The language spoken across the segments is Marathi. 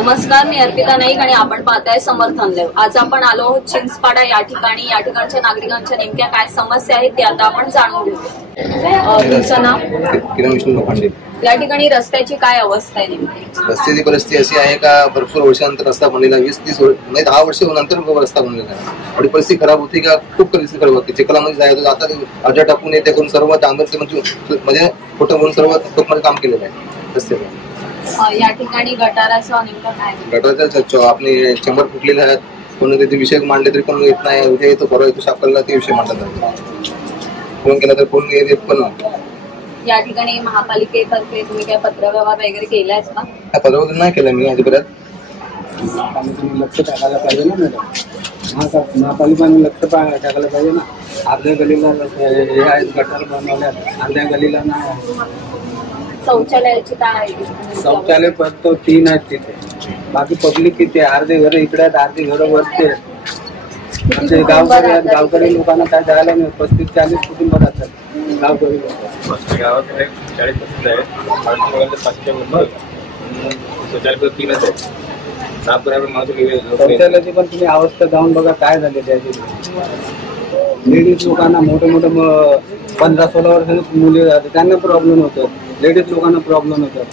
नमस्कार, मी अर्पिता नाईक आणि आपण पाहताय समर्थन लाईव्ह। आज आपण आलो आहोत चिंचपाडा या ठिकाणी। या ठिकाणच्या नागरिकांच्या नेमक्या काय समस्या आहेत ते आता आपण जाणून घेऊ। तुमचं नाव? किरण विष्णू लोखंडे। या ठिकाणी रस्त्याची काय अवस्था आहे नेमकी? रस्त्याची परिस्थिती अशी आहे का भरपूर वर्षानंतर रस्ता बनलेला, 20-30 म्हणजे 10 वर्ष नंतर रस्ता बनलेला आहे। थोडी परिस्थिती खराब होती का खूप परिस्थिती खराब होती। चिखलामध्ये जायचं आता अर्जा टाकून येते करून सर्व डांबरचे म्हणजे खोटं म्हणून सर्व मध्ये काम केलेलं आहे रस्त्यावर। या ठिकाणी गटाराचं नेमकं काय? गटाराचा आपले चंबर फुटलेले आहेत, कोणी ते विषय मांडले तरी कोण येत नाही। उद्या येतो परवा येतो शापला ते विषय मांडला जातो, फोन केला तर कोण येत पण नाही। या ठिकाणी महापालिकेतर्फे तुम्ही काय पत्रव्यवहार वगैरे केलाय का? पत्रव्यवहार नाही केलं मी अजिबात। महापालिकेने लक्ष टाकायला पाहिजे ना मॅडम, महापालिकेने लक्ष टाकायला पाहिजे ना। अर्ध्या गलीला हे आहेत गटार बनवल्या, अर्ध्या गलीला नाही। शौचालयाची काय आहे? शौचालय फक्त 3 आहेत तिथे, बाकी पब्लिक किती आहे? अर्धे घर इकडे आहेत, अर्धे घर वरती आहेत। गावकरी लोकांना काय जायला नाही, 35-40 कुटुंब राहतात गावकरी लोक। गावाकडे 40% आहे, शौचालयाची पण तुम्ही अवस्था जाऊन बघा काय झाले त्याची। लेडीज लोकांना मोठे 15-16 वर्षाचे मुली राहतात, त्यांना प्रॉब्लेम होतो। लेडीज लोकांना प्रॉब्लेम होतात।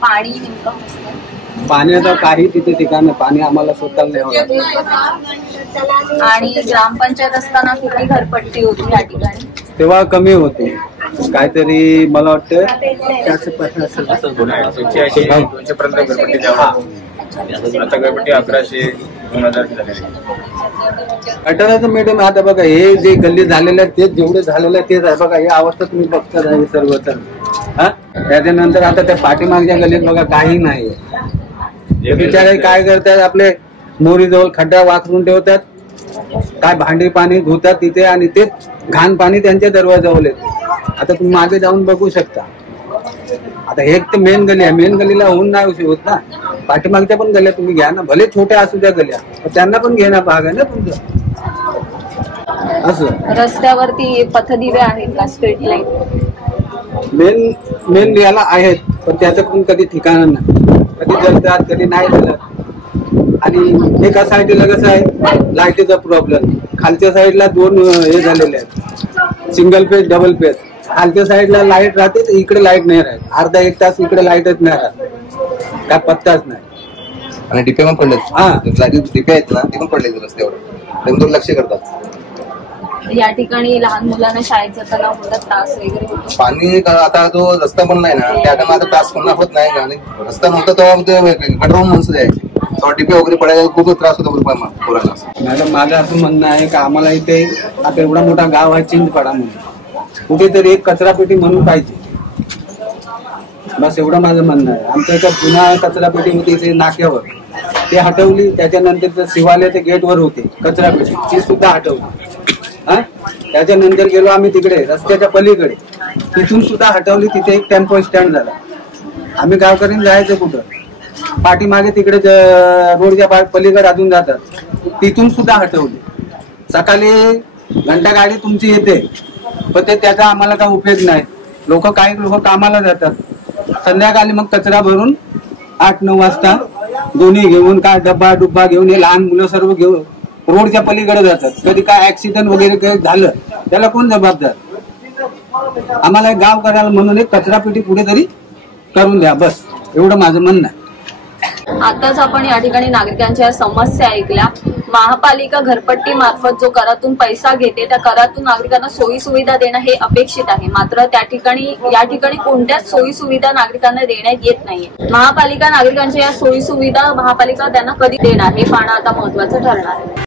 पाणी नेमकं पाण्याचं काही तिथे ठिकाण पाणी आम्हाला स्वतःला नाही। आणि ग्रामपंचायत असताना किती घरपट्टी होती या ठिकाणी? तेव्हा कमी होते, काहीतरी मला वाटतं 200 पर्यंत घरपट्टी द्यावा। आता घरपट्टी 1100-2000 झालेली। गटाराचं मॅडम आता बघा हे जे गल्ली झालेले आहेत तेच जेवढे झालेले तेच आहे बघा। ही अवस्था तुम्ही बघता आहे सर्व तर। त्याच्यानंतर आता त्या पाठीमागच्या गल्लीत बघा काही नाही। बिचारे काय करतात, आपले मोरीजवळ खड्डा वाकरून ठेवतात, काय भांडी पाणी धुतात तिथे आणि तेच घाण पाणी त्यांच्या दरवाजावर येते। आता तुम्ही मागे जाऊन बघू शकता। आता हे तर मेन गली आहे, मेन गलीला होऊन नाही होत ना। पाठीमागच्या पण गल्या तुम्ही घ्या ना, भले छोट्या असू द्या गल्या, त्यांना पण घेणं भाग आहे ना तुमचं। असं रस्त्यावरती पथदिवे आहेत का? स्ट्रीट लाईट मेन याला आहेत, पण त्याचं पण कधी ठिकाण नाही, कधी जलतात कधी नाही जलत। आणि एका साईडला कसं आहे लाईटीचा प्रॉब्लेम, खालच्या साईडला 2 हे झालेले आहेत, सिंगल पेज डबल पेज। खालच्या साईडला लाईट राहते, इकडे लाईट नाही राहत, अर्धा 1 तास इकडे लाईटच नाही राहत, काय पत्ताच नाही। आणि डिपे पण पडले, डिपे आहेत ना ते पण पडले रस्त्यावर, त्यांच्यावर लक्ष करतात। या ठिकाणी लहान मुलांना शाळेत जाताना होतात त्रास वगैरे होतो। पाणी आता तो रस्ता पण नाही ना, त्या आता त्रास पण होत नाही। आणि रस्ता नव्हता तेव्हा गटरावून माणसं जायची, तेव्हा डिपे वगैरे पडायला खूप त्रास होतो पोरांना। मॅडम माझं असं म्हणणं आहे का आम्हाला इथे आता एवढा मोठा गाव आहे चिंचपाडा म्हणून, कुठेतरी एक कचरापेटी म्हणून पाहिजे, बस एवढं माझं म्हणणं आहे। आमच्या एका जुना कचरापेटी होती इथे नाक्यावर, ते हटवली। त्याच्यानंतर शिवालयाच्या गेटवर होते कचरापेटी, ती सुद्धा हटवली। त्याच्यानंतर गेलो आम्ही तिकडे रस्त्याच्या पलीकडे, तिथून सुद्धा हटवली। तिथे एक टेम्पो स्टँड झाला। आम्ही गावकऱ्यांनी जायचं कुठं? पाठीमागे तिकडे रोडच्या पलीकडे अजून जातात, तिथून सुद्धा हटवली। सकाळी घंटा गाडी तुमची येते, पण ते त्याचा आम्हाला काय उपयोग नाही। काही लोक कामाला जातात, संध्याकाळी मग कचरा भरून 8-9 वाजता दोन्ही घेऊन काय डब्बा घेऊन हे लहान मुलं सर्व घेऊन रोडच्या पलीकडे जातात। कधी काय ऍक्सिडेंट वगैरे काही झालं त्याला कोण जबाबदार? आम्हाला गाव करायला म्हणून एक कचरापेटी कुठेतरी करून द्या, बस एवढं माझं म्हणणं आहे। आताच आपण या ठिकाणी नागरिकांच्या समस्या ऐकल्या। महापालिका घरपट्टी मार्फत जो करातून पैसा घेते, त्या करातून नागरिकांना सोयी सुविधा देणं हे अपेक्षित आहे, मात्र या ठिकाणी कोणत्याच सोयी सुविधा नागरिकांना देण्यात येत नाहीये। महापालिका नागरिकांच्या या सोयी सुविधा महापालिका त्यांना कधी देणार हे पाहणं आता महत्वाचं ठरणार आहे।